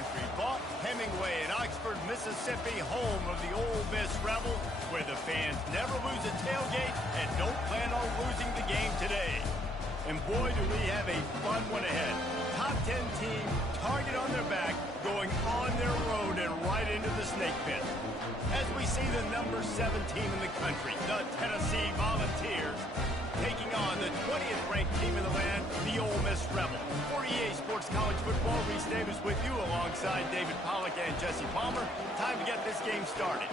country. Vaught Hemingway in Oxford, Mississippi, home of the Ole Miss Rebels, where the fans never lose a tailgate and don't plan on losing the game today. And boy, do we have a fun one ahead. Top 10 team, target on their back, going on their road and right into the snake pit. As we see the number 7 team in the country, the Tennessee Volunteers, taking on the 20th ranked team in the land, the Ole Miss Rebels. For EA Sports College Football, Reese Davis with you alongside David Pollack and Jesse Palmer. Time to get this game started.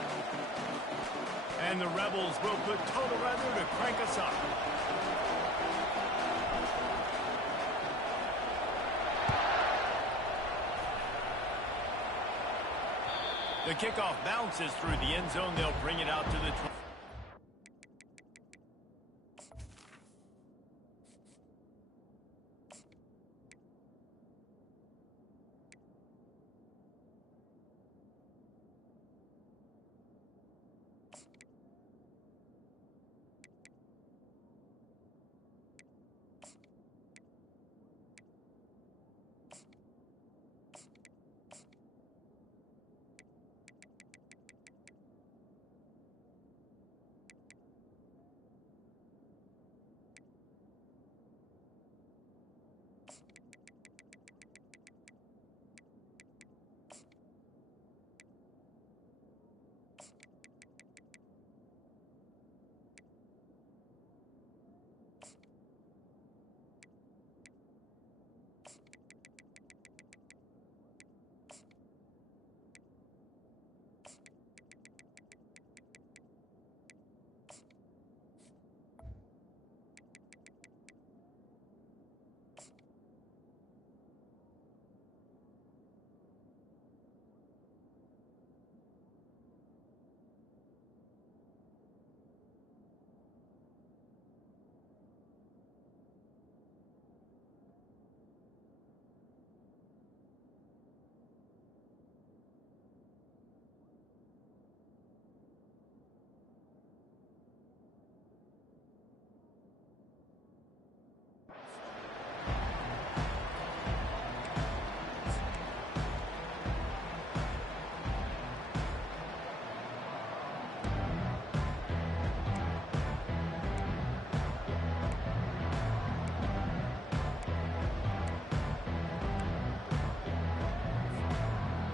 And the Rebels will put total weather to crank us up. The kickoff bounces through the end zone. They'll bring it out to the 20.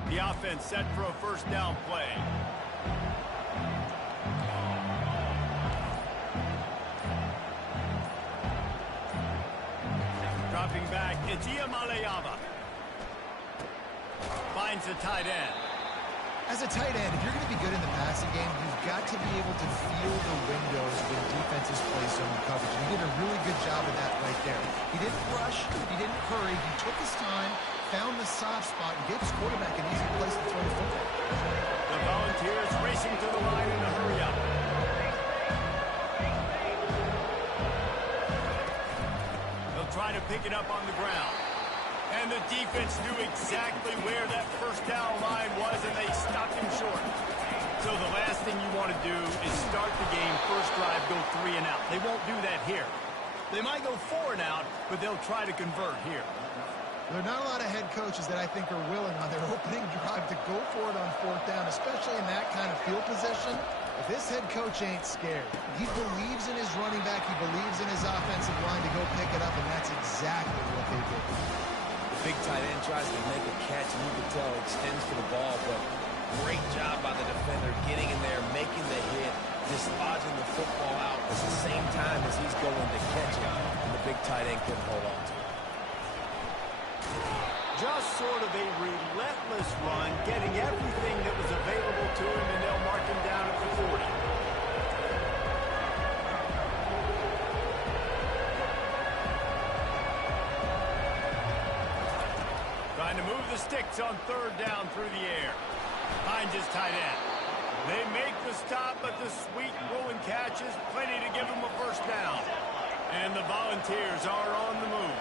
The offense set for a first down play. Dropping back, it's Iamaleava. Finds the tight end. As a tight end, if you're going to be good in the passing game, you've got to be able to feel the windows when defenses play zone coverage. And he did a really good job of that right there. He didn't rush, he didn't hurry, he took his time, found the soft spot, and gave his quarterback an easy place to throw the football. The Volunteers racing to the line in a hurry up. They'll try to pick it up on the ground. And the defense knew exactly where that first down line was, and they stopped him short. So the last thing you want to do is start the game, first drive, go 3 and out. They won't do that here. They might go 4 and out, but they'll try to convert here. There are not a lot of head coaches that I think are willing on their opening drive to go for it on 4th down, especially in that kind of field position. If this head coach ain't scared, he believes in his running back, he believes in his offensive line to go pick it up, and that's exactly what they did. Big tight end tries to make a catch, and you can tell he extends for the ball, but great job by the defender getting in there, making the hit, dislodging the football out at the same time as he's going to catch it, and the big tight end couldn't hold on to it. Just sort of a relentless run, getting everything that was available to him, and they'll mark him down at the 40. Trying to move the sticks on 3rd down through the air. Finds his tight end. They make the stop, but the sweet rolling catch is plenty to give them a first down. And the Volunteers are on the move.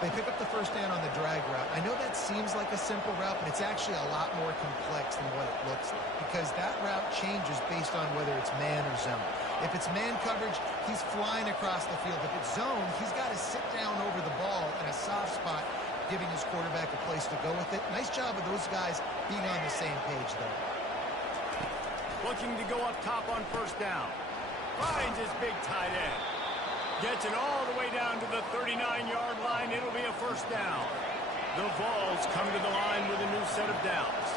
They pick up the first down on the drag route. I know that seems like a simple route, but it's actually a lot more complex than what it looks like, because that route changes based on whether it's man or zone. If it's man coverage, he's flying across the field. If it's zone, he's got to sit down over the ball in a soft spot, giving his quarterback a place to go with it. Nice job of those guys being on the same page, though. Looking to go up top on first down. Finds his big tight end. Gets it all the way down to the 39-yard line. It'll be a first down. The Vols come to the line with a new set of downs.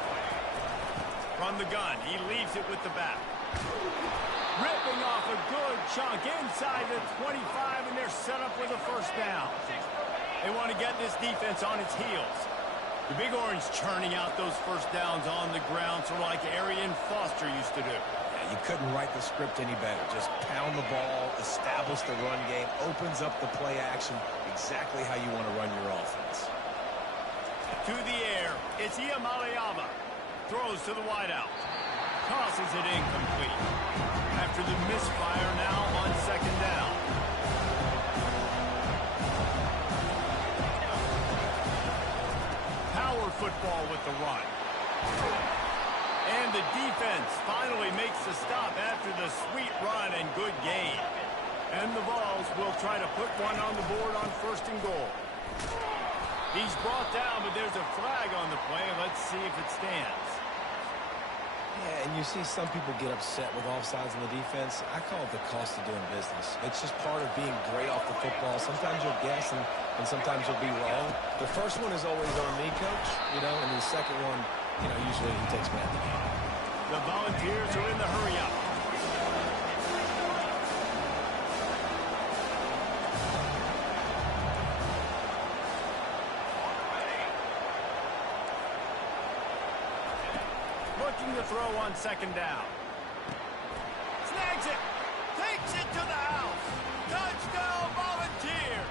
From the gun, he leaves it with the back. Ripping off a good chunk inside the 25, and they're set up with a first down. They want to get this defense on its heels. The Big Orange churning out those first downs on the ground, sort of like Arian Foster used to do. Yeah, you couldn't write the script any better. Just pound the ball, establish the run game, opens up the play action, exactly how you want to run your offense. To the air, it's Iamaleava. Throws to the wideout. Tosses it incomplete. After the misfire now on second down. Power football with the run. And the defense finally makes the stop after the sweet run and good gain. And the Vols will try to put one on the board on first and goal. He's brought down, but there's a flag on the play. Let's see if it stands. Yeah, and you see some people get upset with offsides in the defense. I call it the cost of doing business. It's just part of being great off the football. Sometimes you'll guess, and sometimes you'll be wrong. The first one is always on me, Coach, and the second one, usually he takes me out of the game. The Volunteers are in the hurry-up. Looking to throw on second down. Snags it. Takes it to the house. Touchdown, Volunteers.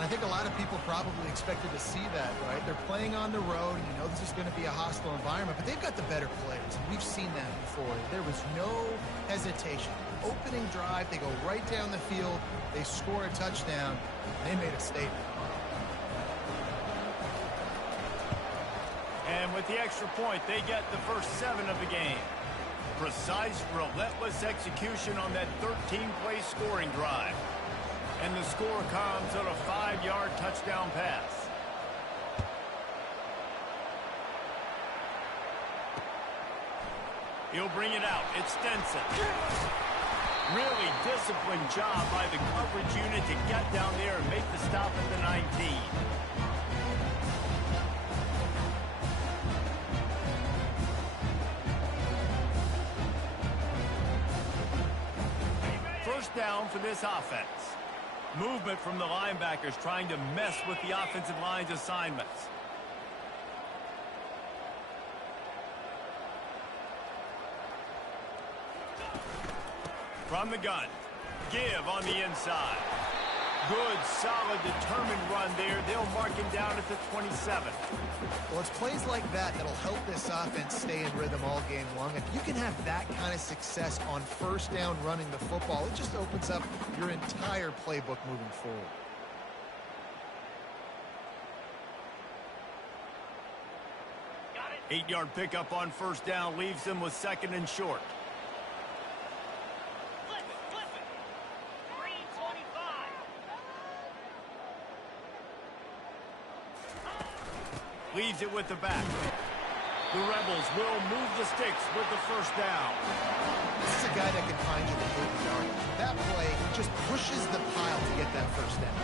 I think a lot of people probably expected to see that, right? They're playing on the road, and this is going to be a hostile environment, but they've got the better players, and we've seen that before. There was no hesitation. Opening drive, they go right down the field, they score a touchdown, they made a statement. And with the extra point, they get the first 7 of the game. Precise, relentless execution on that 13-play scoring drive. And the score comes on a 5-yard touchdown pass. He'll bring it out. It's Stenson. Really disciplined job by the coverage unit to get down there and make the stop at the 19. First down for this offense. Movement from the linebackers trying to mess with the offensive line's assignments. From the gun. Give on the inside. Good, solid, determined run there. They'll mark him down at the 27. Well, it's plays like that that'll help this offense stay in rhythm all game long. If you can have that kind of success on first down running the football, it just opens up your entire playbook moving forward. Got it. 8-yard pickup on first down leaves them with second and short. Leaves it with the back. The Rebels will move the sticks with the first down. This is a guy that can find you the 30-yard. That play just pushes the pile to get that first down.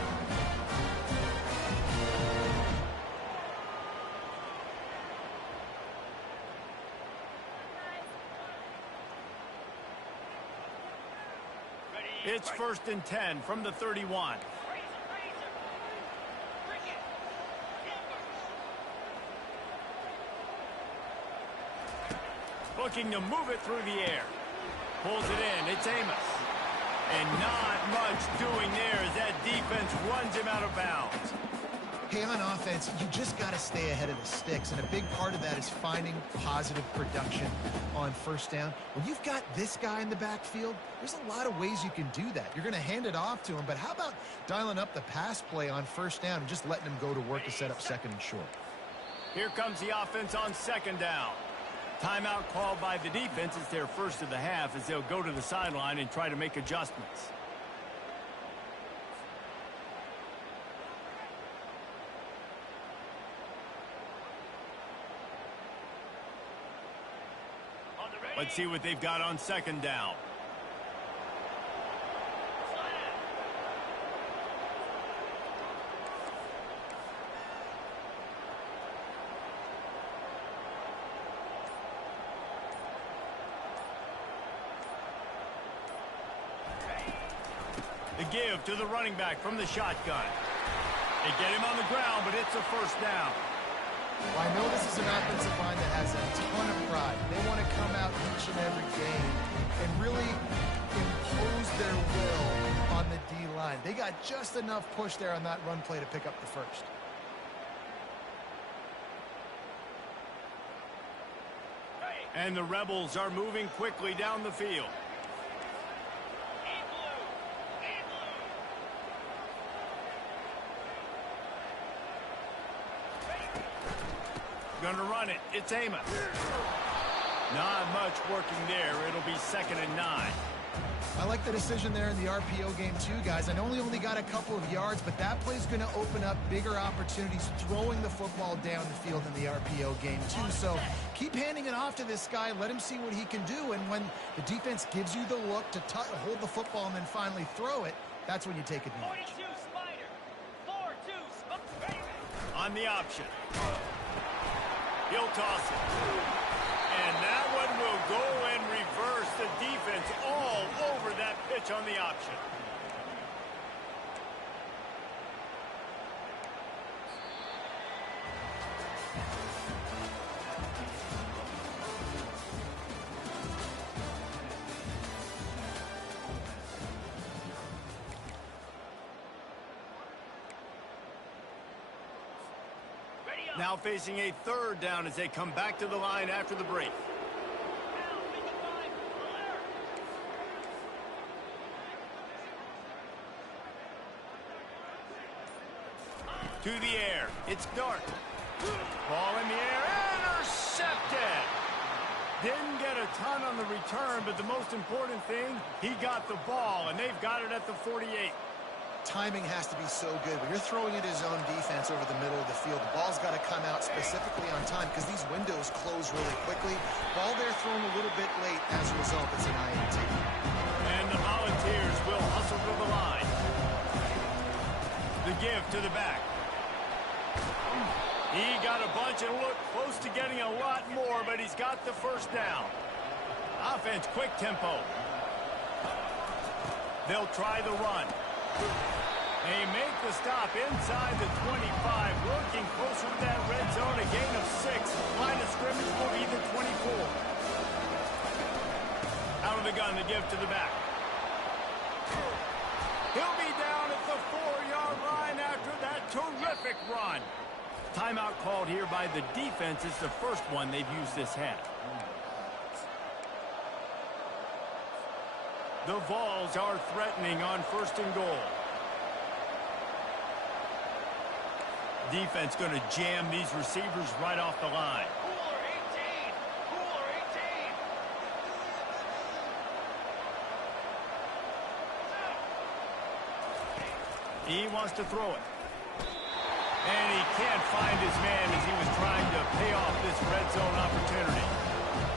It's first and 10 from the 31. Looking to move it through the air. Pulls it in. It's Amos. And not much doing there as that defense runs him out of bounds. Hey, on offense, you just got to stay ahead of the sticks, and a big part of that is finding positive production on first down. When you've got this guy in the backfield, there's a lot of ways you can do that. You're going to hand it off to him, but how about dialing up the pass play on first down and just letting him go to work to set up second and short? Here comes the offense on second down. Timeout called by the defense. It's their first of the half as they'll go to the sideline and try to make adjustments. Let's see what they've got on second down. The give to the running back from the shotgun. They get him on the ground, but it's a first down. Well, I know this is an offensive line that has a ton of pride. They want to come out each and every game and really impose their will on the D-line. They got just enough push there on that run play to pick up the first. And the Rebels are moving quickly down the field. Going to run it. It's Amos. Not much working there. It'll be 2nd and 9. I like the decision there in the RPO game too, guys. I know he only got a couple of yards, but that play's going to open up bigger opportunities throwing the football down the field in the RPO game too. So keep handing it off to this guy. Let him see what he can do. And when the defense gives you the look to hold the football and then finally throw it, that's when you take advantage. 42 Spider. 4-2 Spider. On the option. He'll toss it. And that one will go and reverse the defense all over that pitch on the option. Now facing a 3rd down as they come back to the line after the break. To the air. It's Dart. Ball in the air. Intercepted. Didn't get a ton on the return, but the most important thing, he got the ball, and they've got it at the 48. Timing has to be so good. When you're throwing at his own defense over the middle of the field, the ball's got to come out specifically on time because these windows close really quickly. Ball there thrown a little bit late. As a result, it's an INT. And the Volunteers will hustle to the line. The give to the back. He got a bunch and looked close to getting a lot more, but he's got the first down. Offense, quick tempo. They'll try the run. They make the stop inside the 25, working closer to that red zone, a gain of 6. Line of scrimmage will be the 24. Out of the gun, the give to the back. He'll be down at the 4-yard line after that terrific run. Timeout called here by the defense. It's the first one they've used this half. The Vols are threatening on 1st and goal. Defense going to jam these receivers right off the line. Cooler 18. Cooler 18. He wants to throw it. And he can't find his man as he was trying to pay off this red zone opportunity.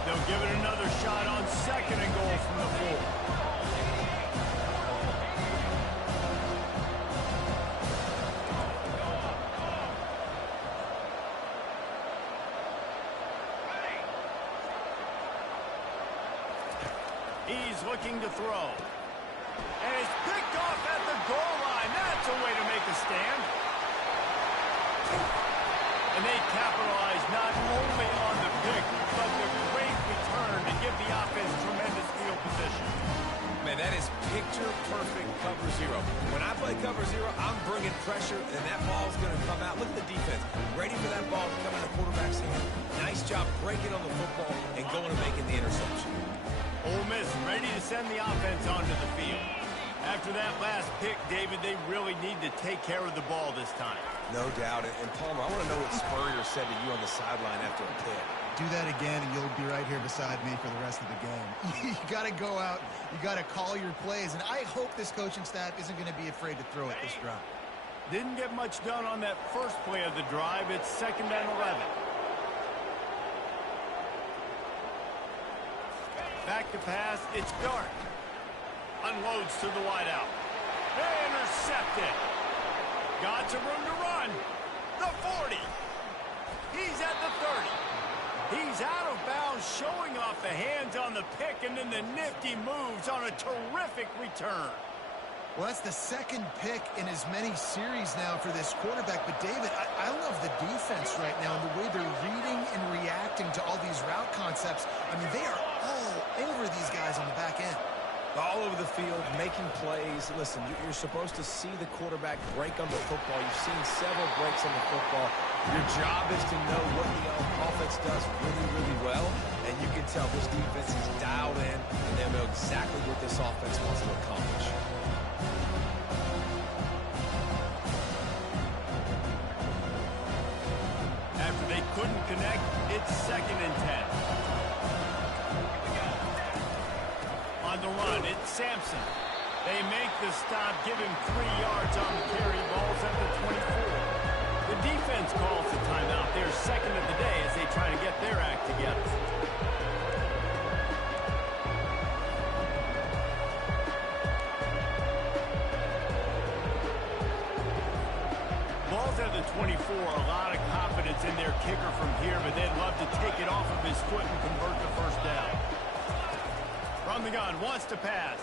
They'll give it another shot on 2nd and goal from the 4. He's looking to throw. And it's picked off at the goal line. That's a way to make a stand. And they capitalize not only on the pick, but the great return to give the offense tremendous field position. Man, that is picture-perfect cover 0. When I play cover 0, I'm bringing pressure, and that ball's going to come out. Look at the defense. Ready for that ball to come in the quarterback's hand. Nice job breaking on the football and going and making the interception. Ole Miss ready to send the offense onto the field. After that last pick, David, they really need to take care of the ball this time. No doubt. And Palmer, I want to know what Spurrier said to you on the sideline after a pick. Do that again, and you'll be right here beside me for the rest of the game. You got to go out. You got to call your plays. And I hope this coaching staff isn't going to be afraid to throw it this drive. Didn't get much done on that first play of the drive. It's 2nd and 11. to pass. It's dark. Unloads to the wideout. Intercepted. Got some room to run. The 40. He's at the 30. He's out of bounds, showing off the hands on the pick, and then the nifty moves on a terrific return. Well, that's the second pick in as many series now for this quarterback. But, David, I love the defense right now and the way they're reading and reacting to all these route concepts. I mean, they are all over these guys on the back end. All over the field, making plays. Listen, you're supposed to see the quarterback break on the football. You've seen several breaks on the football. Your job is to know what the offense does really, really well. And you can tell this defense is dialed in, and they know exactly what this offense wants to accomplish. After they couldn't connect, it's 2nd and 10. On the run, it's Sampson. They make the stop, give him 3 yards on the carry. Ball's at the 24. The defense calls the timeout. They're second of the day as they try to get their act together. Ball's at the 24. A lot of confidence in their kicker from here, but they'd love to take it off of his foot and convert the first down. From the gun, wants to pass.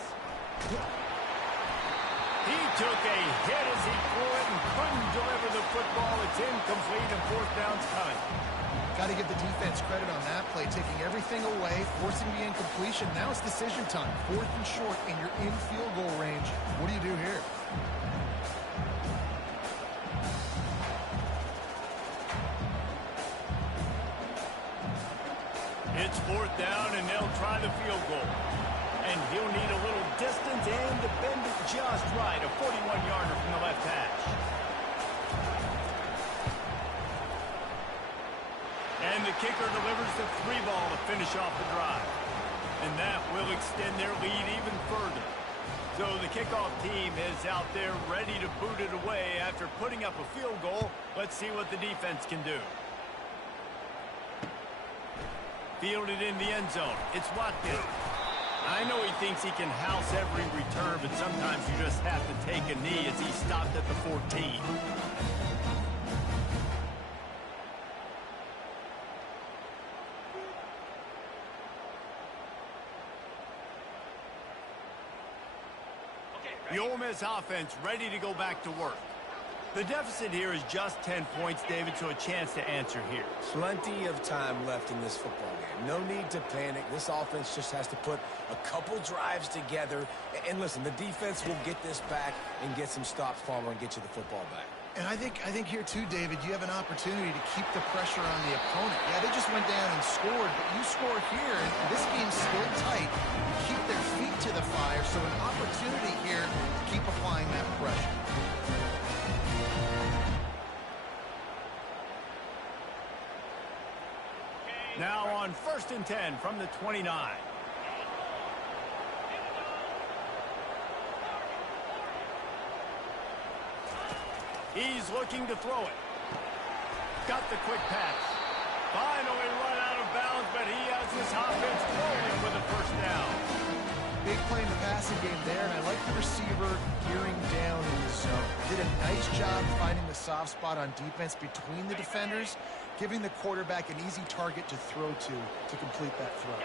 He took a hit as he threw it and couldn't deliver the football. It's incomplete and 4th down's coming. Got to give the defense credit on that play, taking everything away, forcing the incompletion. Now it's decision time. 4th and short, and you're in field goal range. What do you do here? It's 4th down, and they'll try the field goal. And he'll need a little distance and to bend it just right. A 41-yarder from the left hash. And the kicker delivers the 3 ball to finish off the drive. And that will extend their lead even further. So the kickoff team is out there ready to boot it away after putting up a field goal. Let's see what the defense can do. Fielded in the end zone. It's Watkins. I know he thinks he can house every return, but sometimes you just have to take a knee as he stopped at the 14. The Ole Miss offense ready to go back to work. The deficit here is just 10 points, David, so a chance to answer here. Plenty of time left in this football game. No need to panic. This offense just has to put a couple drives together. And listen, the defense will get this back and get some stops following and get you the football back. And I think here, too, David, you have an opportunity to keep the pressure on the opponent. Yeah, they just went down and scored, but you score here, and this game's still tight. Keep their feet to the fire, so an opportunity here to keep applying that pressure. Now on 1st and 10 from the 29. He's looking to throw it. Got the quick pass. Finally run out of bounds, but he has his offense rolling with a 1st down. Big play in the passing game there, and I like the receiver gearing down in the zone. Did a nice job finding the soft spot on defense between the defenders, giving the quarterback an easy target to throw to complete that throw.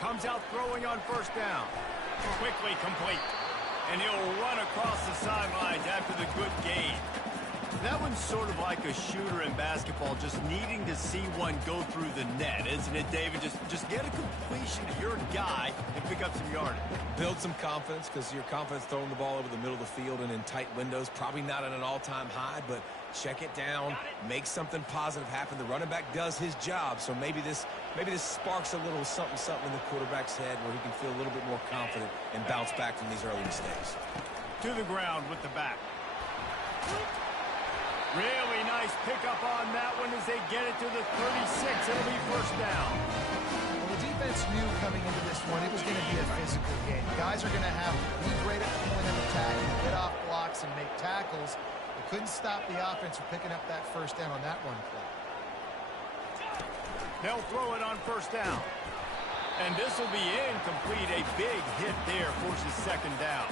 Comes out throwing on 1st down. Quickly complete. And he'll run across the sidelines after the good gain. That one's sort of like a shooter in basketball, just needing to see one go through the net, isn't it, David? Just get a completion to your guy and pick up some yardage. Build some confidence, because your confidence throwing the ball over the middle of the field and in tight windows, probably not at an all-time high, but check it down, make something positive happen. The running back does his job, so maybe this sparks a little something in the quarterback's head where he can feel a little bit more confident and bounce back from these early mistakes. To the ground with the back. Really nice pickup on that one as they get it to the 36. It'll be 1st down. Well, the defense knew coming into this one it was going to be a physical game. Guys are going to have to be great at the point of attack and get off blocks and make tackles. They couldn't stop the offense from picking up that first down on that one play. They'll throw it on first down. And this will be incomplete. A big hit there forces second down.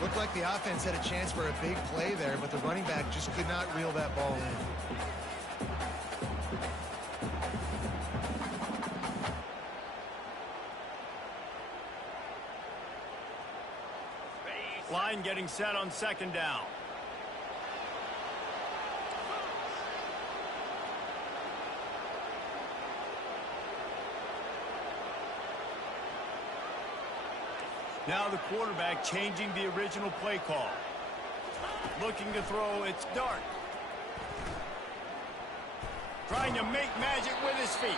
Looked like the offense had a chance for a big play there, but the running back just could not reel that ball in. Line getting set on second down. Now the quarterback changing the original play call. Looking to throw, it's Dart. Trying to make magic with his feet.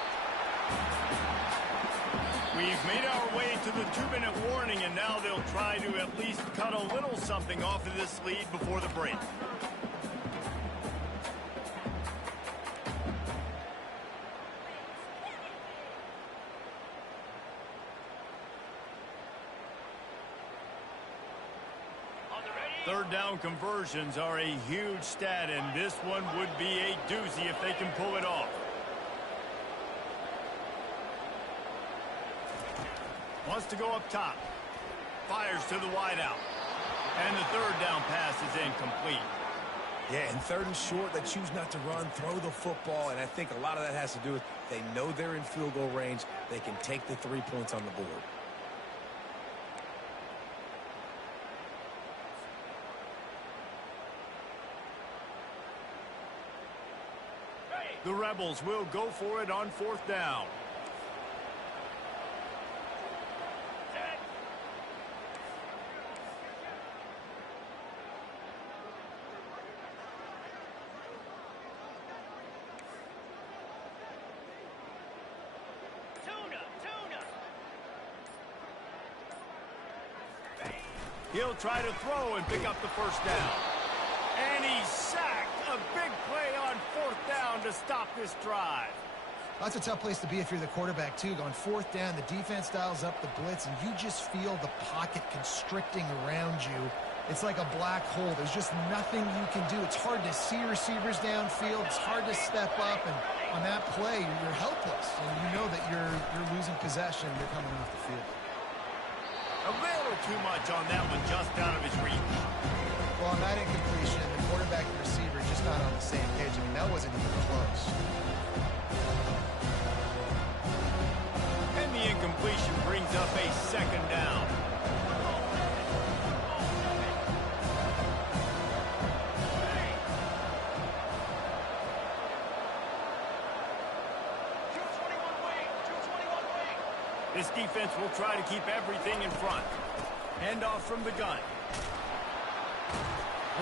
We've made our way to the 2-minute warning, and now they'll try to at least cut a little something off of this lead before the break. Third down conversions are a huge stat, and this one would be a doozy if they can pull it off. Wants to go up top. Fires to the wideout. And the third down pass is incomplete. Yeah, and third and short, they choose not to run, throw the football, and I think a lot of that has to do with they know they're in field goal range. They can take the 3 points on the board. The Rebels will go for it on fourth down. He'll try to throw and pick up the first down. And he's sacked. A big play on fourth down to stop this drive. That's a tough place to be if you're the quarterback, too. On fourth down, the defense dials up the blitz, and you just feel the pocket constricting around you. It's like a black hole. There's just nothing you can do. It's hard to see receivers downfield. It's hard to step up, and on that play, you're helpless. And you know that you're losing possession. You're coming off the field. A little too much on that one, just out of his reach. Well, on that incompletion, the quarterback and receiver just not on the same page. I mean, that wasn't even close. And the incompletion brings up a second down. This defense will try to keep everything in front. Handoff from the gun.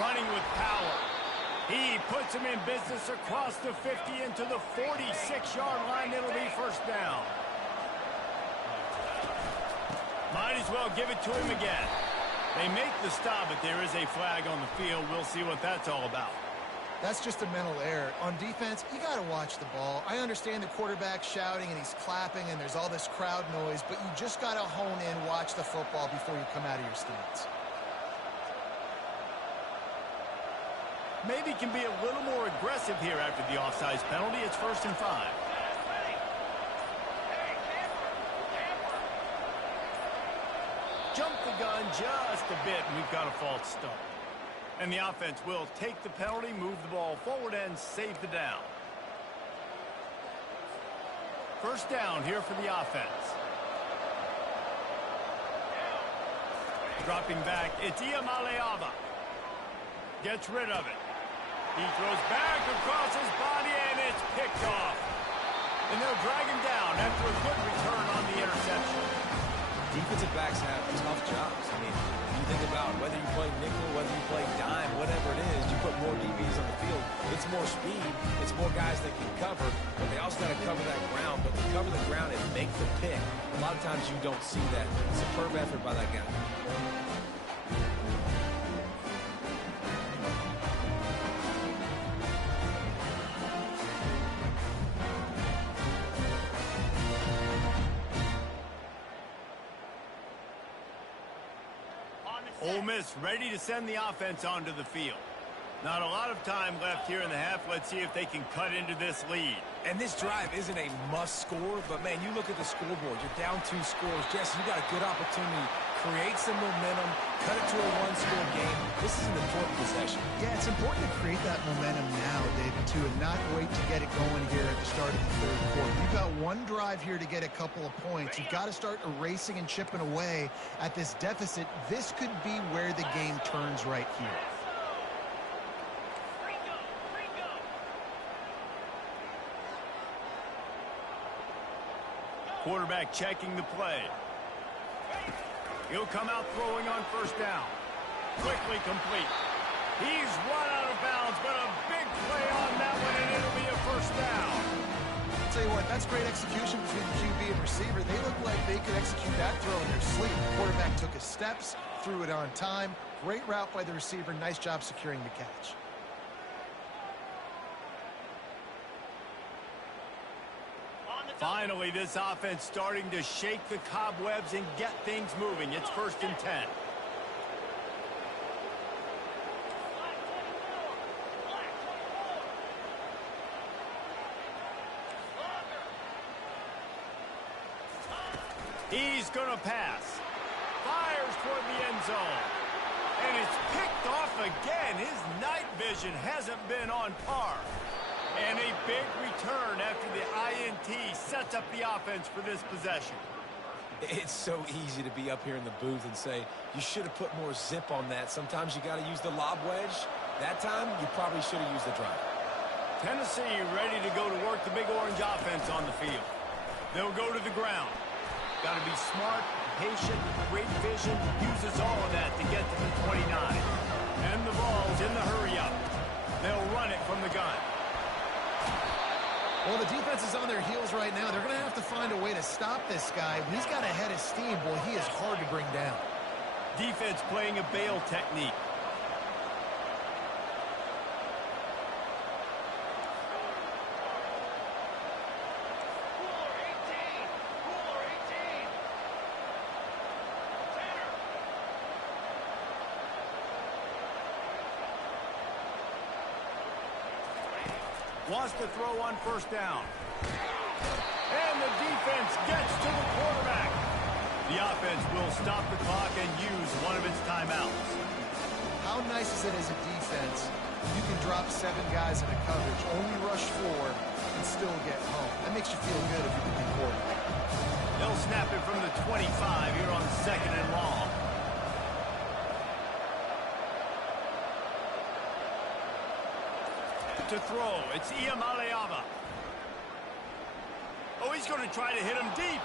Running with power. He puts him in business across the 50 into the 46-yard line. It'll be first down. Might as well give it to him again. They make the stop, but there is a flag on the field. We'll see what that's all about. That's just a mental error. On defense, you got to watch the ball. I understand the quarterback shouting and he's clapping and there's all this crowd noise, but you just got to hone in, watch the football before you come out of your stance. Maybe can be a little more aggressive here after the offsides penalty. It's 1st and 5. Jump the gun just a bit, and we've got a false start. And the offense will take the penalty, move the ball forward, and save the down. First down here for the offense. Dropping back, it's Iamaleava. Gets rid of it. He throws back across his body, and it's picked off. And they'll drag him down after a good return on the interception. Defensive backs have tough jobs. I mean, you think about whether you play nickel, whether you play dime, whatever it is, you put more DBs on the field. It's more speed. It's more guys that can cover, but they also got to cover that ground. But to cover the ground and make the pick, a lot of times you don't see that. Superb effort by that guy. Ole Miss ready to send the offense onto the field. Not a lot of time left here in the half. Let's see if they can cut into this lead. And this drive isn't a must score, but man, you look at the scoreboard. You're down 2 scores. Jesse, you got a good opportunity. Create some momentum. Cut it to a 1-score game. This is an important possession. Yeah, it's important to create that momentum now, David, too, and not wait to get it going here at the start of the third quarter. You've got one drive here to get a couple of points. You've got to start erasing and chipping away at this deficit. This could be where the game turns right here. Quarterback checking the play. He'll come out throwing on first down. Quickly complete. He's run out of bounds, but a big play on that one, and it'll be a first down. I'll tell you what, that's great execution between the QB and receiver. They look like they could execute that throw in their sleep. The quarterback took his steps, threw it on time. Great route by the receiver. Nice job securing the catch. Finally, this offense starting to shake the cobwebs and get things moving. It's 1st and 10. He's going to pass. Fires toward the end zone. And it's picked off again. His night vision hasn't been on par. And a big return after the INT sets up the offense for this possession. It's so easy to be up here in the booth and say, you should have put more zip on that. Sometimes you got to use the lob wedge. That time, you probably should have used the drive. Tennessee ready to go to work the Big Orange offense on the field. They'll go to the ground. Got to be smart, patient, great vision, uses all of that to get to the 29. And the ball's in the hurry-up. They'll run it from the gun. Well, the defense is on their heels right now. They're going to have to find a way to stop this guy. When he's got a head of steam, boy, he is hard to bring down. Defense playing a bail technique. Wants to throw on first down. And the defense gets to the quarterback. The offense will stop the clock and use one of its timeouts. How nice is it as a defense? You can drop 7 guys in a coverage, only rush 4, and still get home. That makes you feel good if you're the quarterback. They'll snap it from the 25 here on 2nd and long. To throw, it's Iamaleava. Oh, he's going to try to hit him deep.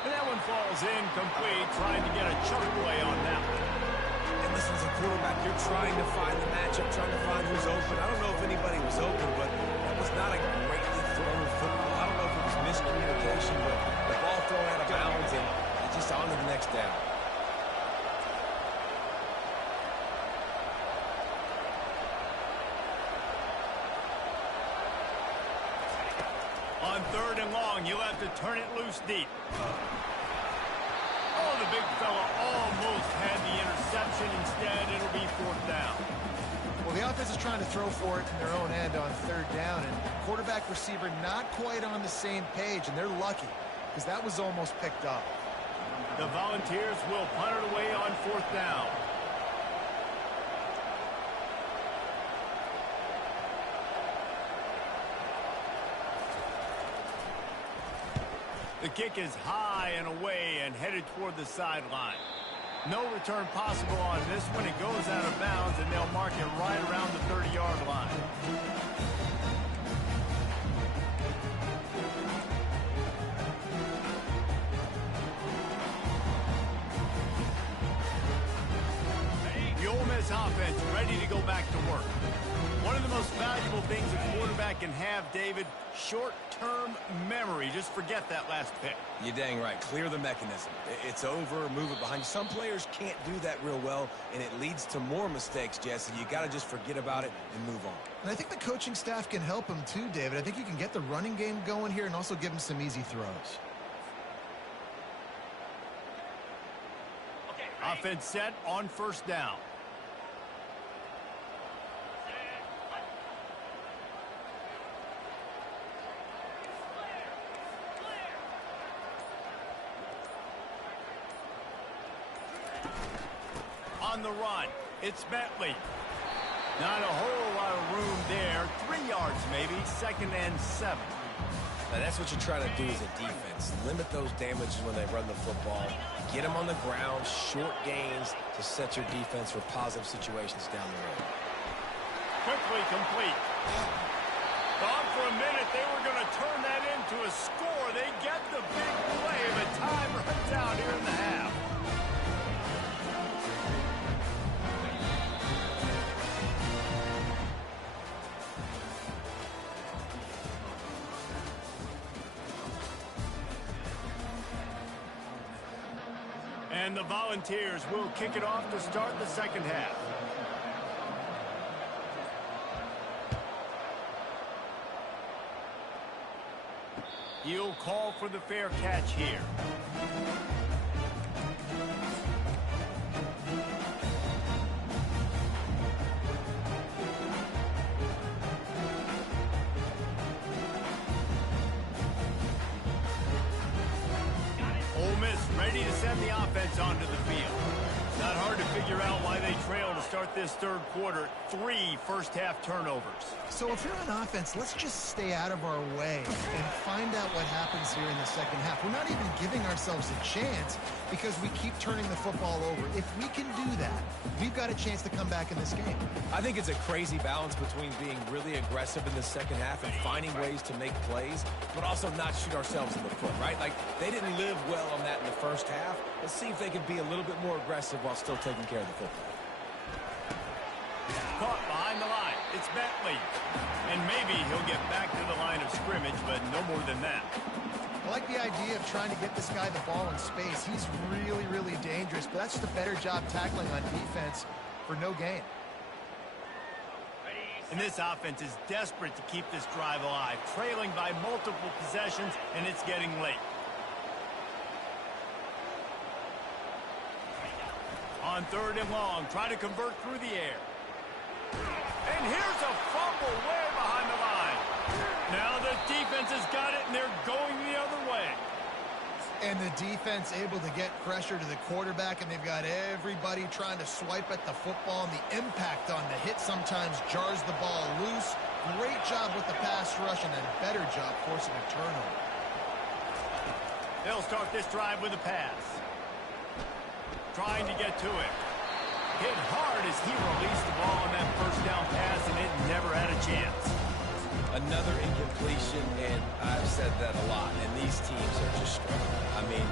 And that one falls incomplete, trying to get a chunk play on that one. And listen, as a quarterback, you're trying to find the matchup, trying to find who's open. I don't know if anybody was open, but that was not a greatly thrown football. I don't know if it was miscommunication, but the ball thrown out of bounds and just on to the next down. On 3rd and long, you'll have to turn it loose deep. Oh, the big fella almost had the interception. Instead, it'll be 4th down. Well, the offense is trying to throw for it in their own end on 3rd down, and quarterback receiver not quite on the same page, and they're lucky because that was almost picked up. The Volunteers will punt it away on 4th down. The kick is high and away and headed toward the sideline. No return possible on this one. It goes out of bounds, and they'll mark it right around the 30-yard line. The Ole Miss offense ready to go back to work. One of the most valuable things a quarterback can have, David, short-term memory. Just forget that last pick. You're dang right. Clear the mechanism. It's over, move it behind you. Some players can't do that real well, and it leads to more mistakes, Jesse. You got to just forget about it and move on. And I think the coaching staff can help him too, David. I think you can get the running game going here and also give him some easy throws. Offense set on first down. On the run, it's Bentley. Not a whole lot of room there. 3 yards maybe, 2nd and 7. Now that's what you're trying to do as a defense. Limit those damages when they run the football. Get them on the ground, short gains to set your defense for positive situations down the road. Quickly complete. Thought for a minute they were going to turn that into a score. They get the big play, but time runs out here in the half. And the Volunteers will kick it off to start the second half. He'll call for the fair catch here. Ole Miss ready to send the offense onto the field. Not hard to figure out why they trail to start this third quarter. 3 first-half turnovers. So if you're on offense, let's just stay out of our way and find out what happens here in the second half. We're not even giving ourselves a chance because we keep turning the football over. If we can do that, we've got a chance to come back in this game. I think it's a crazy balance between being really aggressive in the second half and finding ways to make plays, but also not shoot ourselves in the foot, right? Like, they didn't live well on that in the first half. Let's see if they can be a little bit more aggressive while still taking care of the football. Caught behind the line. It's Bentley. And maybe he'll get back to the line of scrimmage, but no more than that. I like the idea of trying to get this guy the ball in space. He's really, really dangerous, but that's just a better job tackling on defense for no gain. And this offense is desperate to keep this drive alive, trailing by multiple possessions, and it's getting late. On 3rd and long, try to convert through the air. And here's a fumble way behind the line. Now the defense has got it, and they're going the other way. And the defense able to get pressure to the quarterback, and they've got everybody trying to swipe at the football, and the impact on the hit sometimes jars the ball loose. Great job with the pass rush, and a better job forcing a turnover. They'll start this drive with a pass. Trying to get to it. Hit hard as he released the ball on that first down pass, and it never had a chance. Another incompletion, and I've said that a lot, and these teams are just struggling. I mean,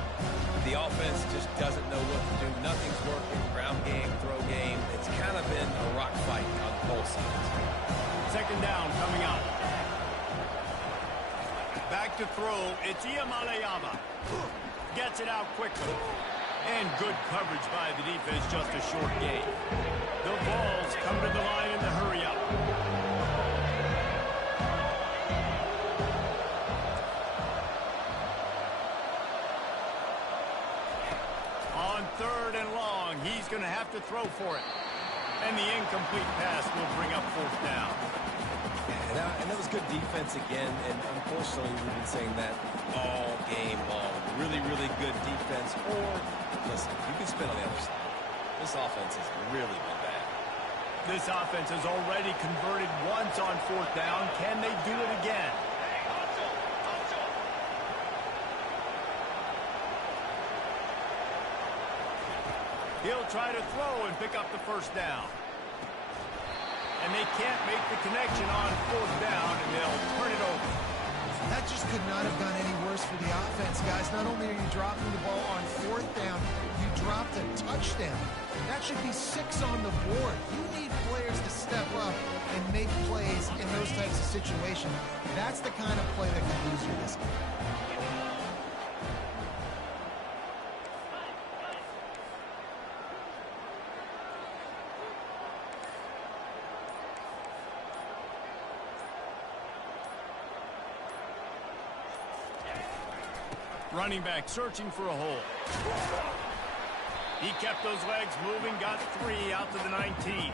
the offense just doesn't know what to do. Nothing's working. Ground game, throw game. It's kind of been a rock fight on both sides. Second down coming up. Back to throw. It's Iamaleava. Gets it out quickly. And good coverage by the defense, just a short gain. The Vols come to the line in the hurry-up. On 3rd and long, he's going to have to throw for it. And the incomplete pass will bring up 4th down. And that was good defense again, and unfortunately we've been saying that all game long. Really, really good defense. Or, listen, you can spin on the other side. This offense has really been bad. This offense has already converted once on 4th down. Can they do it again? He'll try to throw and pick up the first down. And they can't make the connection on 4th down, and they'll turn it over. That just could not have gone any worse for the offense, guys. Not only are you dropping the ball on 4th down, you dropped a touchdown. That should be 6 on the board. You need players to step up and make plays in those types of situations. That's the kind of play that can lose you this game. Running back searching for a hole. He kept those legs moving, got 3 out to the 19.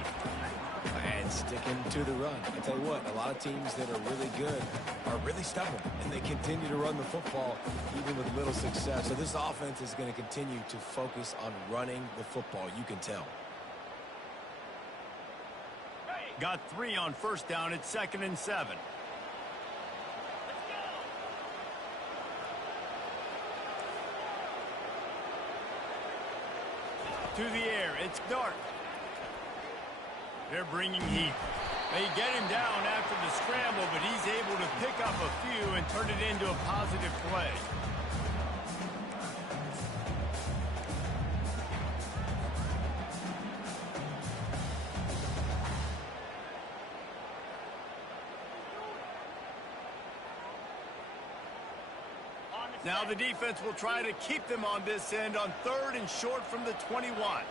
And sticking to the run. I tell you what, a lot of teams that are really good are really stubborn, and they continue to run the football even with little success. So this offense is going to continue to focus on running the football. You can tell. Got 3 on first down. It's 2nd and 7. To the air, it's Dart. They're bringing heat. They get him down after the scramble, but he's able to pick up a few and turn it into a positive play. Now the defense will try to keep them on this end on 3rd and short from the 21.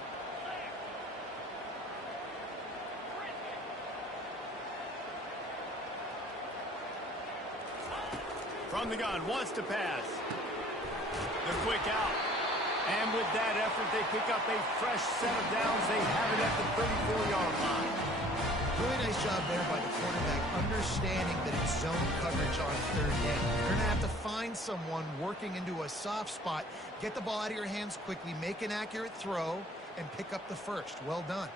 From the gun, wants to pass. The quick out. And with that effort, they pick up a fresh set of downs. They have it at the 34-yard line. Really nice job there by the quarterback, understanding that it's zone coverage on 3rd down. You're going to have to find someone working into a soft spot, get the ball out of your hands quickly, make an accurate throw, and pick up the first. Well done.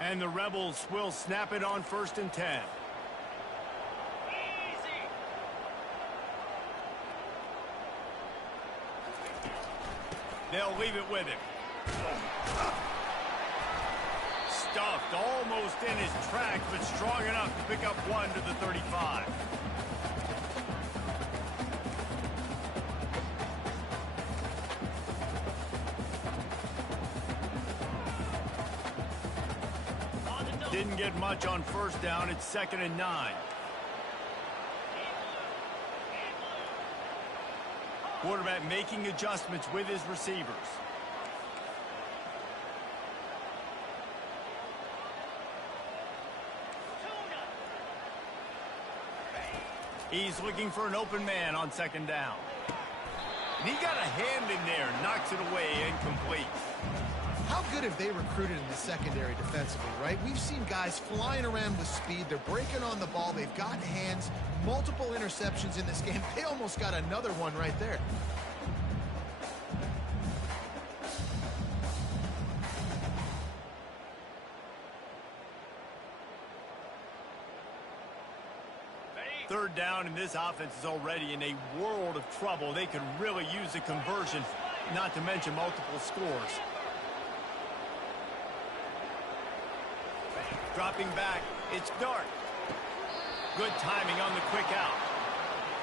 And the Rebels will snap it on 1st and 10. They'll leave it with him. Stuffed almost in his track, but strong enough to pick up 1 to the 35. Didn't get much on first down. It's 2nd and 9. Quarterback making adjustments with his receivers. He's looking for an open man on 2nd down. And he got a hand in there, knocks it away, incomplete. How good have they recruited in the secondary defensively, right? We've seen guys flying around with speed. They're breaking on the ball. They've got hands. Multiple interceptions in this game. They almost got another one right there. Third down, and this offense is already in a world of trouble. They could really use a conversion, not to mention multiple scores. Dropping back, it's Dart. Good timing on the quick out.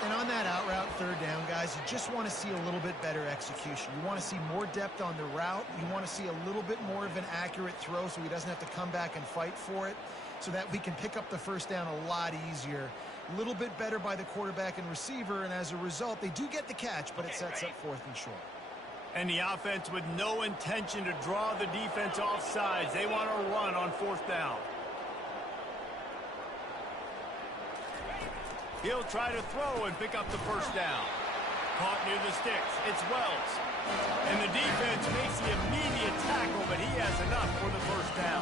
And on that out route, 3rd down, guys, you just want to see a little bit better execution. You want to see more depth on the route. You want to see a little bit more of an accurate throw so he doesn't have to come back and fight for it, so that we can pick up the first down a lot easier. A little bit better by the quarterback and receiver, and as a result, they do get the catch, but it sets up 4th and short. And the offense with no intention to draw the defense off sides. They want to run on 4th down. He'll try to throw and pick up the first down. Caught near the sticks. It's Wells. And the defense makes the immediate tackle, but he has enough for the first down.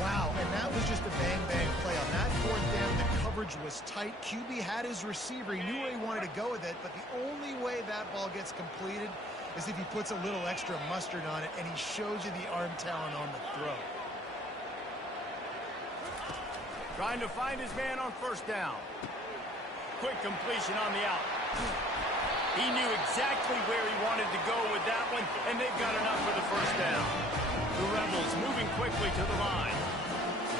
Wow, and that was just a bang-bang play. On that 4th down, the coverage was tight. QB had his receiver. He knew where he wanted to go with it, but the only way that ball gets completed is if he puts a little extra mustard on it, and he shows you the arm talent on the throw. Trying to find his man on first down. Quick completion on the out. He knew exactly where he wanted to go with that one, and they've got enough for the first down. The Rebels moving quickly to the line.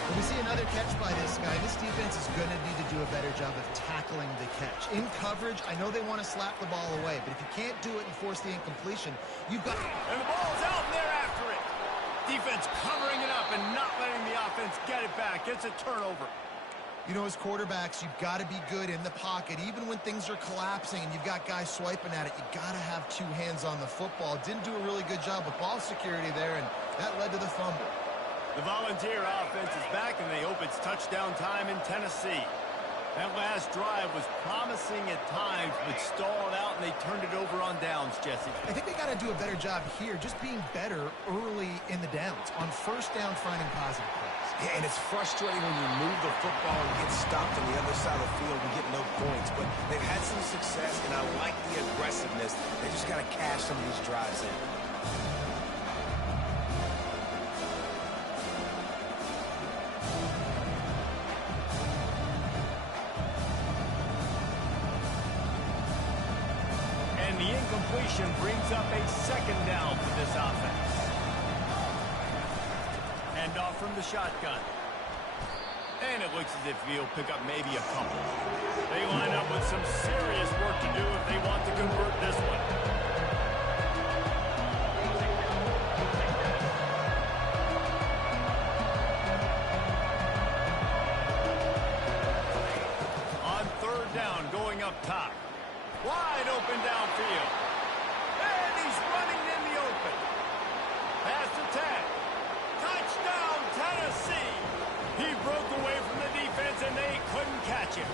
When we see another catch by this guy, this defense is going to need to do a better job of tackling the catch. In coverage, I know they want to slap the ball away, but if you can't do it and force the incompletion, you've got... And the ball's out, and they're after it. Defense covering it up and not letting the offense get it back. It's a turnover. You know, as quarterbacks, you've got to be good in the pocket. Even when things are collapsing and you've got guys swiping at it, you got to have 2 hands on the football. Didn't do a really good job with ball security there, and that led to the fumble. The Volunteer offense is back, and they hope it's touchdown time in Tennessee. That last drive was promising at times, but stalled out, and they turned it over on downs, Jesse. I think they got to do a better job here, just being better early in the downs, on first down, finding positive plays. Yeah, and it's frustrating when you move the football and get stopped on the other side of the field and get no points. But they've had some success, and I like the aggressiveness. They just got to cash some of these drives in. Incompletion brings up a second down for this offense. Hand off from the shotgun. And it looks as if he'll pick up maybe a couple. They line up with some serious work to do if they want to convert this one. On third down, going up top. Wide open downfield. And he's running in the open. Pass attack. Touchdown, Tennessee. He broke away from the defense, and they couldn't catch him.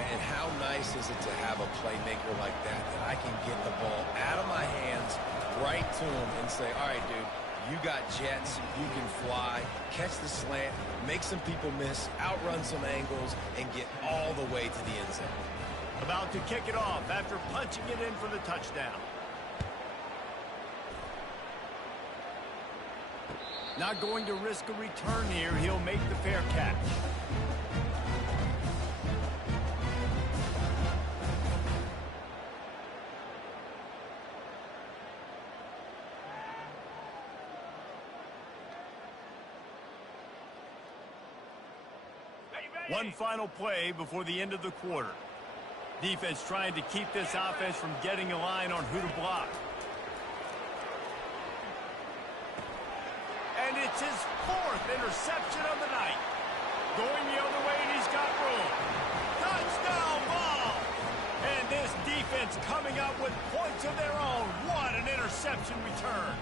And how nice is it to have a playmaker like that I can get the ball out of my hands right to him and say, all right, dude, you got jets, you can fly, catch the slant, make some people miss, outrun some angles, and get all the way to the end zone. About to kick it off after punching it in for the touchdown. Not going to risk a return here. He'll make the fair catch. One final play before the end of the quarter. Defense trying to keep this offense from getting a line on who to block. And it's his fourth interception of the night. Going the other way, and he's got room. Touchdown ball! And this defense coming up with points of their own. What an interception return.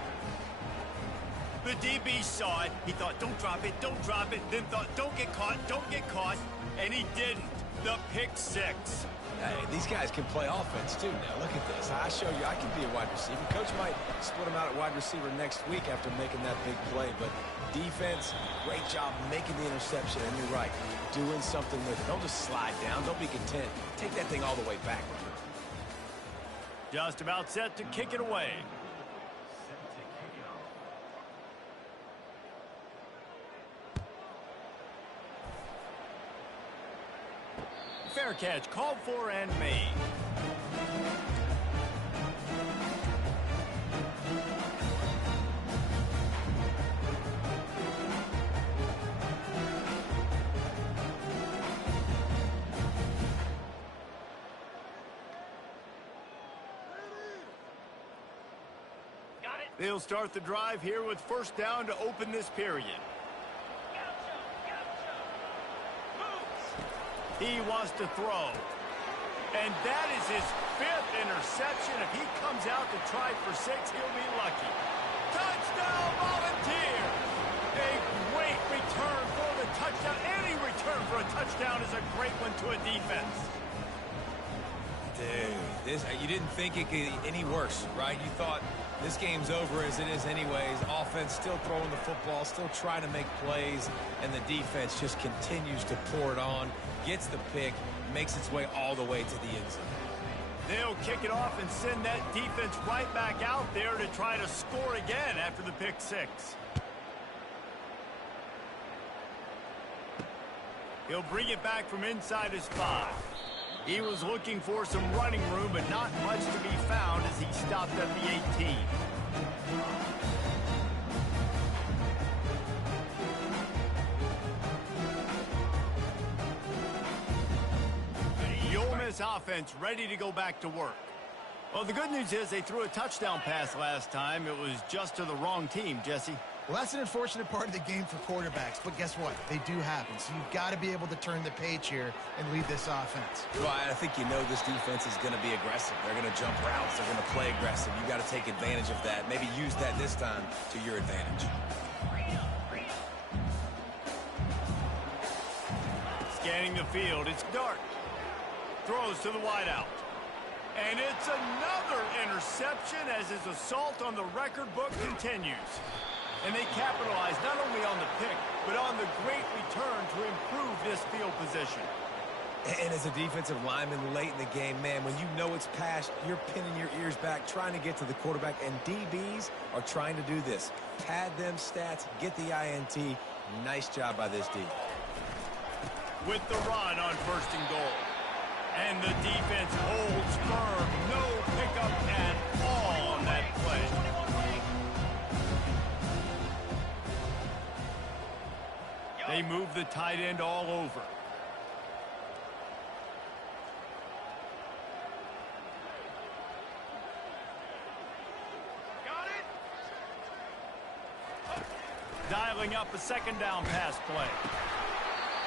The DB saw it. He thought, don't drop it, don't drop it. Then thought, don't get caught, don't get caught. And he didn't. The pick six. Hey, these guys can play offense, too. Now, look at this. I show you I can be a wide receiver. Coach might split him out at wide receiver next week after making that big play. But defense, great job making the interception. And you're right, doing something with it. Don't just slide down. Don't be content. Take that thing all the way back. Just about set to kick it away. Fair catch called for and made. Got it. They'll start the drive here with first down to open this period. He wants to throw. And that is his fifth interception. If he comes out to try for six, he'll be lucky. Touchdown, Volunteer! A great return for the touchdown. Any return for a touchdown is a great one to a defense. Dude, you didn't think it could get any worse, right? You thought this game's over as it is anyways. Offense still throwing the football, still trying to make plays, and the defense just continues to pour it on, gets the pick, makes its way all the way to the end zone. They'll kick it off and send that defense right back out there to try to score again after the pick six. He'll bring it back from inside his 5. He was looking for some running room, but not much to be found as he stopped at the 18. The Ole Miss offense ready to go back to work. Well, the good news is they threw a touchdown pass last time. It was just to the wrong team, Jesse. Well, that's an unfortunate part of the game for quarterbacks, but guess what? They do happen, so you've got to be able to turn the page here and lead this offense. Well, I think you know this defense is going to be aggressive. They're going to jump routes. They're going to play aggressive. You got to take advantage of that. Maybe use that this time to your advantage. Scanning the field, it's Dart. Throws to the wideout. And it's another interception as his assault on the record book continues. And they capitalize not only on the pick, but on the great return to improve this field position. And as a defensive lineman late in the game, man, when you know it's past, you're pinning your ears back, trying to get to the quarterback, and DBs are trying to do this. Pad them stats, get the INT. Nice job by this D. With the run on 1st and goal. And the defense holds firm. No pickup at all on that play. They move the tight end all over. Got it. Dialing up a 2nd down pass play.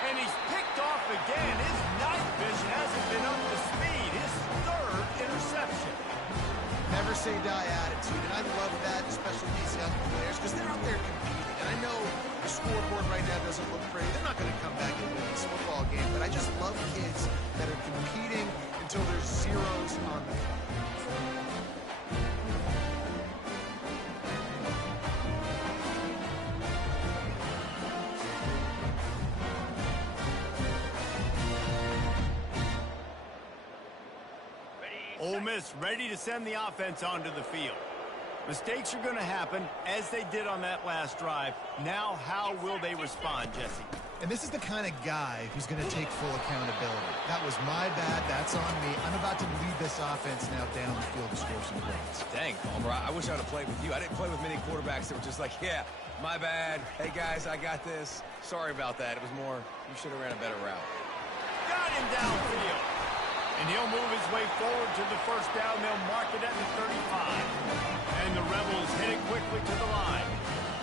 And he's picked off again. His night vision hasn't been up to speed. His 3rd interception. Never say die attitude, and I love that, especially these young players, because they're out there competing. And I know the scoreboard right now doesn't look pretty. They're not going to come back and win this football game, but I just love kids that are competing until there's zeros on the clock. Ole Miss ready to send the offense onto the field. Mistakes are going to happen, as they did on that last drive. Now, how will they respond, Jesse? And this is the kind of guy who's going to take full accountability. That was my bad. That's on me. I'm about to lead this offense now down the field to score some points. Dang, Palmer, I wish I would have played with you. I didn't play with many quarterbacks that were just like, yeah, my bad. Hey, guys, I got this. Sorry about that. It was more, you should have ran a better route. Got him downfield. And he'll move his way forward to the 1st down. They'll mark it at the 35. And the Rebels heading quickly to the line.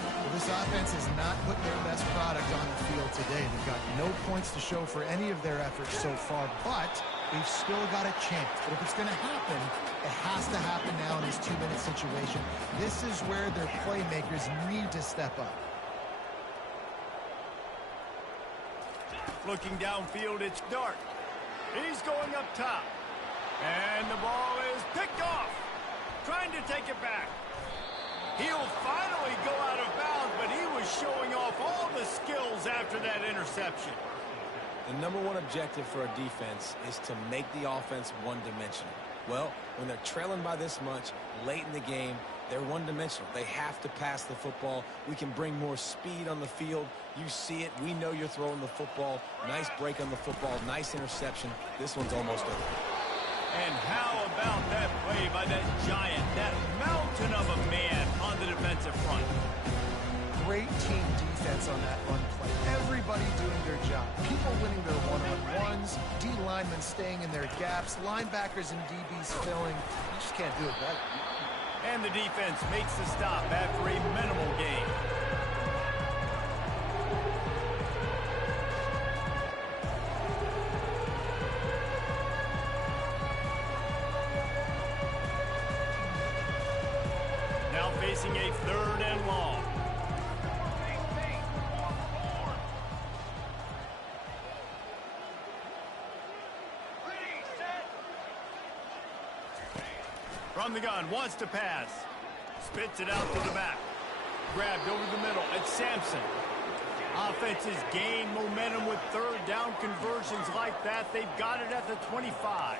Well, this offense has not put their best product on the field today. They've got no points to show for any of their efforts so far, but they've still got a chance. But if it's going to happen, it has to happen now in this 2-minute situation. This is where their playmakers need to step up. Looking downfield, it's Dart. He's going up top. And the ball is picked off. Trying to take it back. He'll finally go out of bounds, but he was showing off all the skills after that interception. The #1 objective for a defense is to make the offense one-dimensional. Well, when they're trailing by this much, late in the game, they're one-dimensional. They have to pass the football. We can bring more speed on the field. You see it. We know you're throwing the football. Nice break on the football. Nice interception. This one's almost over. And how about that play by that giant, that mountain of a man on the defensive front? Great team defense on that run play. Everybody doing their job. People winning their one-on-ones, D linemen staying in their gaps, linebackers and DBs filling. You just can't do it right. And the defense makes the stop after a minimal gain. Now facing a 3rd and long. Ready, set. From the gun, wants to pass. Spits it out to the back. Grabbed over the middle. It's Sampson. Offenses gain momentum with 3rd down conversions like that. They've got it at the 25.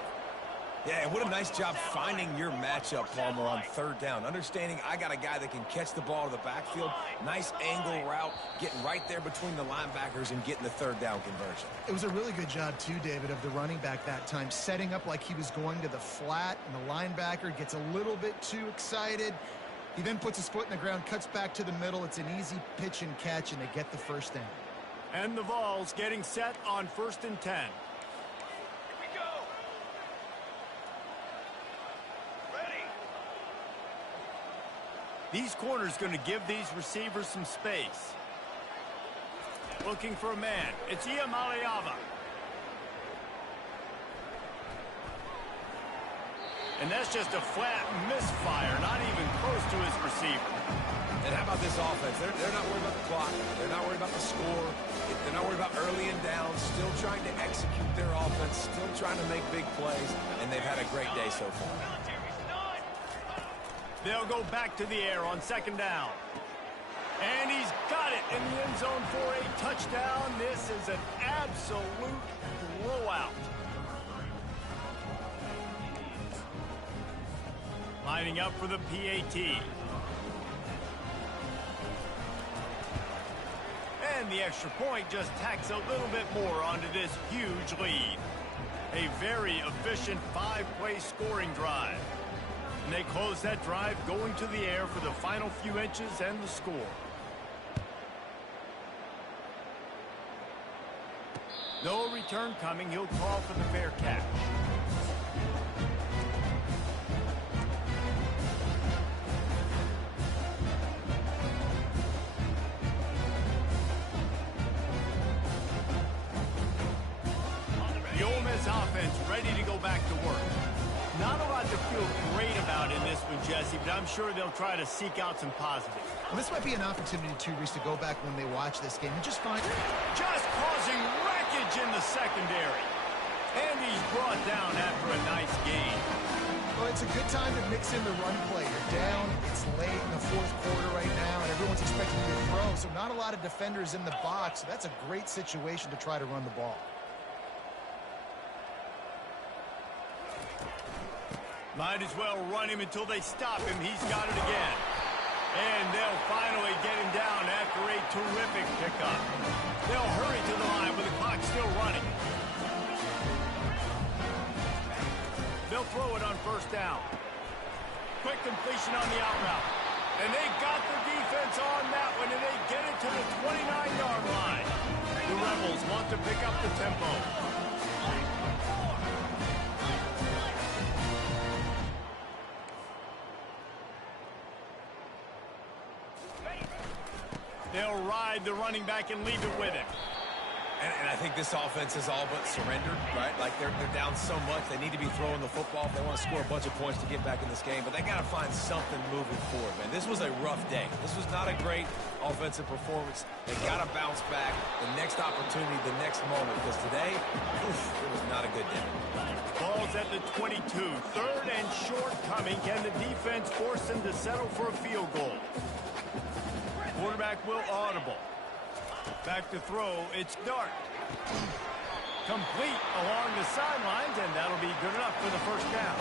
Yeah, and what a nice job finding your matchup, Palmer, on 3rd down. Understanding I got a guy that can catch the ball to the backfield. Nice angle route, getting right there between the linebackers and getting the 3rd down conversion. It was a really good job, too, David, of the running back that time, setting up like he was going to the flat, and the linebacker gets a little bit too excited. He then puts his foot in the ground, cuts back to the middle. It's an easy pitch and catch, and they get the 1st down. And the Vols getting set on 1st and 10. Here we go. Ready. These corners going to give these receivers some space. Looking for a man. It's Iamaleava. And that's just a flat misfire, not even close to his receiver. And how about this offense? They're not worried about the clock. They're not worried about the score. They're not worried about early and down, still trying to execute their offense, still trying to make big plays, and they've had a great day so far. They'll go back to the air on second down. And he's got it in the end zone for a touchdown. This is an absolute blowout. Lining up for the PAT. And the extra point just tacks a little bit more onto this huge lead. A very efficient 5-play scoring drive. And they close that drive going to the air for the final few inches and the score. No return coming. He'll call for the fair catch. The Ole Miss offense ready to go back to work. Not a lot to feel great about in this one, Jesse, but I'm sure they'll try to seek out some positives. Well, this might be an opportunity, too, Reese, to go back when they watch this game and just find... Just causing wreckage in the secondary. And he's brought down after a nice gain. Well, it's a good time to mix in the run play. You're down, it's late in the fourth quarter right now, and everyone's expecting you to throw, so not a lot of defenders in the box. So that's a great situation to try to run the ball. Might as well run him until they stop him. He's got it again. And they'll finally get him down after a terrific pickup. They'll hurry to the line with the clock still running. They'll throw it on first down. Quick completion on the out route. And they got the defense on that one, and they get it to the 29-yard line. The Rebels want to pick up the tempo. They'll ride the running back and leave it with him. And I think this offense is all but surrendered, right? Like they're down so much, they need to be throwing the football if they want to score a bunch of points to get back in this game. But they got to find something moving forward, man. This was a rough day. This was not a great offensive performance. They got to bounce back. The next opportunity, the next moment. Because today, it was not a good day. Ball's at the 22. Third and short coming. Can the defense force them to settle for a field goal? Quarterback will audible. Back to throw. It's Dart. Complete along the sidelines, and that'll be good enough for the first down.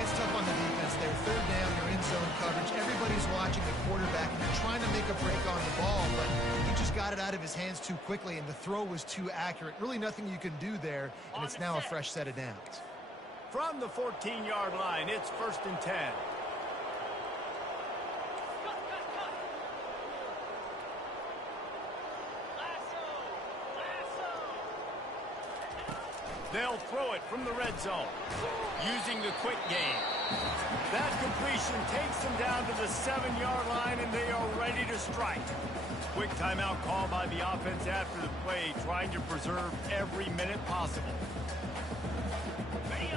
It's tough on the defense there. Third down, you're in zone coverage. Everybody's watching the quarterback, and you're trying to make a break on the ball, but he just got it out of his hands too quickly, and the throw was too accurate. Really nothing you can do there, and it's now a fresh set of downs. From the 14-yard line, it's 1st and 10. They'll throw it from the red zone, using the quick game. That completion takes them down to the 7-yard line, and they are ready to strike. Quick timeout call by the offense after the play, trying to preserve every minute possible.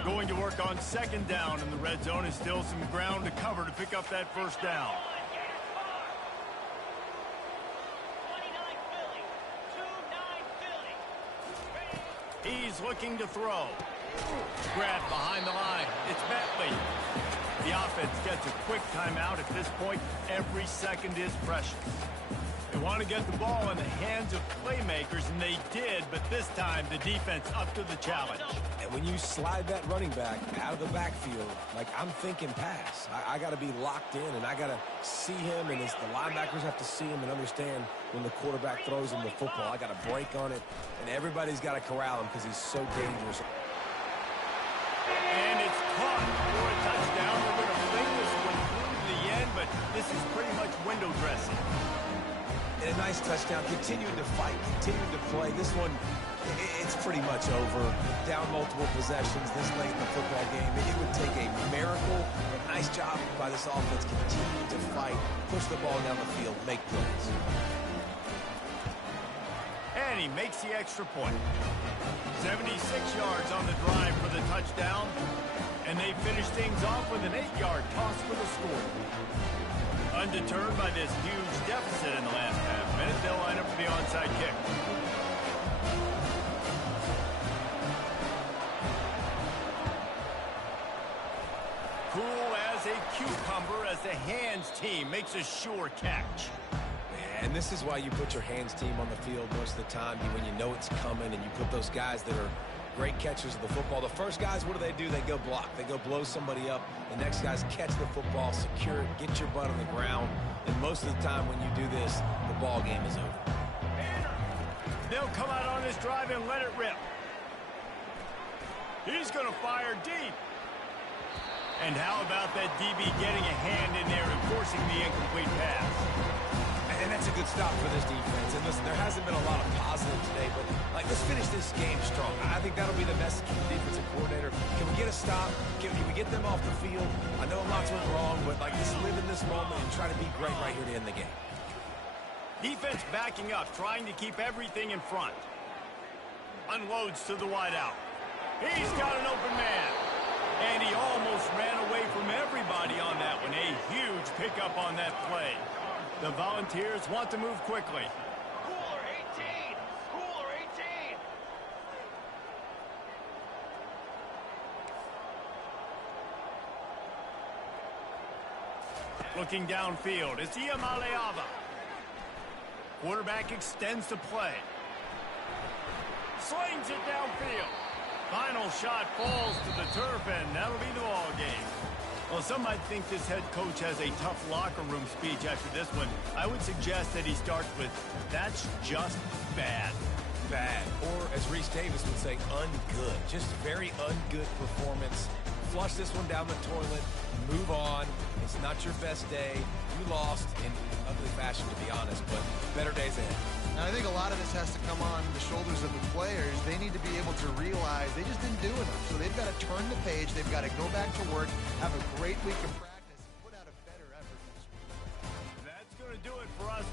Going to work on second down in the red zone, is still some ground to cover to pick up that first down. He's looking to throw. Grabbed behind the line. It's Bentley. The offense gets a quick timeout. At this point, every second is precious. They want to get the ball in the hands of playmakers, and they did, but this time the defense up to the challenge. And when you slide that running back out of the backfield, like I'm thinking pass. I got to be locked in, and I got to see him, and the linebackers have to see him and understand when the quarterback throws him the football. I got to break on it, and everybody's got to corral him because he's so dangerous. And it's caught for a touchdown. We're going to fling this one through to the end, but this is pretty much window dressing. And a nice touchdown. Continuing to fight, continuing to play. This one, it's pretty much over. Down multiple possessions this late in the football game. It would take a miracle. A nice job by this offense. Continue to fight, push the ball down the field, make plays. And he makes the extra point. 76 yards on the drive for the touchdown. And they finish things off with an 8-yard toss for the score. Undeterred by this huge deficit in the last half minute, they'll line up for the onside kick. hands team makes a sure catch. And this is why you put your hands team on the field most of the time, when you know it's coming, and you put those guys that are great catchers of the football. The first guys, what do? They go block. They go blow somebody up. The next guys catch the football, secure it, get your butt on the ground. And most of the time when you do this, the ball game is over. They'll come out on this drive and let it rip. He's going to fire deep. And how about that DB getting a hand in there and forcing the incomplete pass? And that's a good stop for this defense. And listen, there hasn't been a lot of positive today, but let's finish this game strong. I think that'll be the message from the defensive coordinator. Can we get a stop? Can we get them off the field? I know lots went wrong, but just live in this moment and try to be great right here to end the game. Defense backing up, trying to keep everything in front. Unloads to the wideout. He's got an open man. And he almost ran away from everybody on that one. A huge pickup on that play. The Volunteers want to move quickly. Cooler 18! Cooler 18! Looking downfield, it's Iamaleava. Quarterback extends the play. Slings it downfield. Final shot falls to the turf, and that'll be the ball game. Well, some might think this head coach has a tough locker room speech after this one. I would suggest that he starts with, "That's just bad." Bad. Or, as Reese Davis would say, ungood. Just very ungood performance. Flush this one down the toilet. Move on. It's not your best day. You lost in ugly fashion, to be honest, but better days ahead. Now, I think a lot of this has to come on the shoulders of the players. They need to be able to realize they just didn't do enough. So they've got to turn the page. They've got to go back to work, have a great week of practice.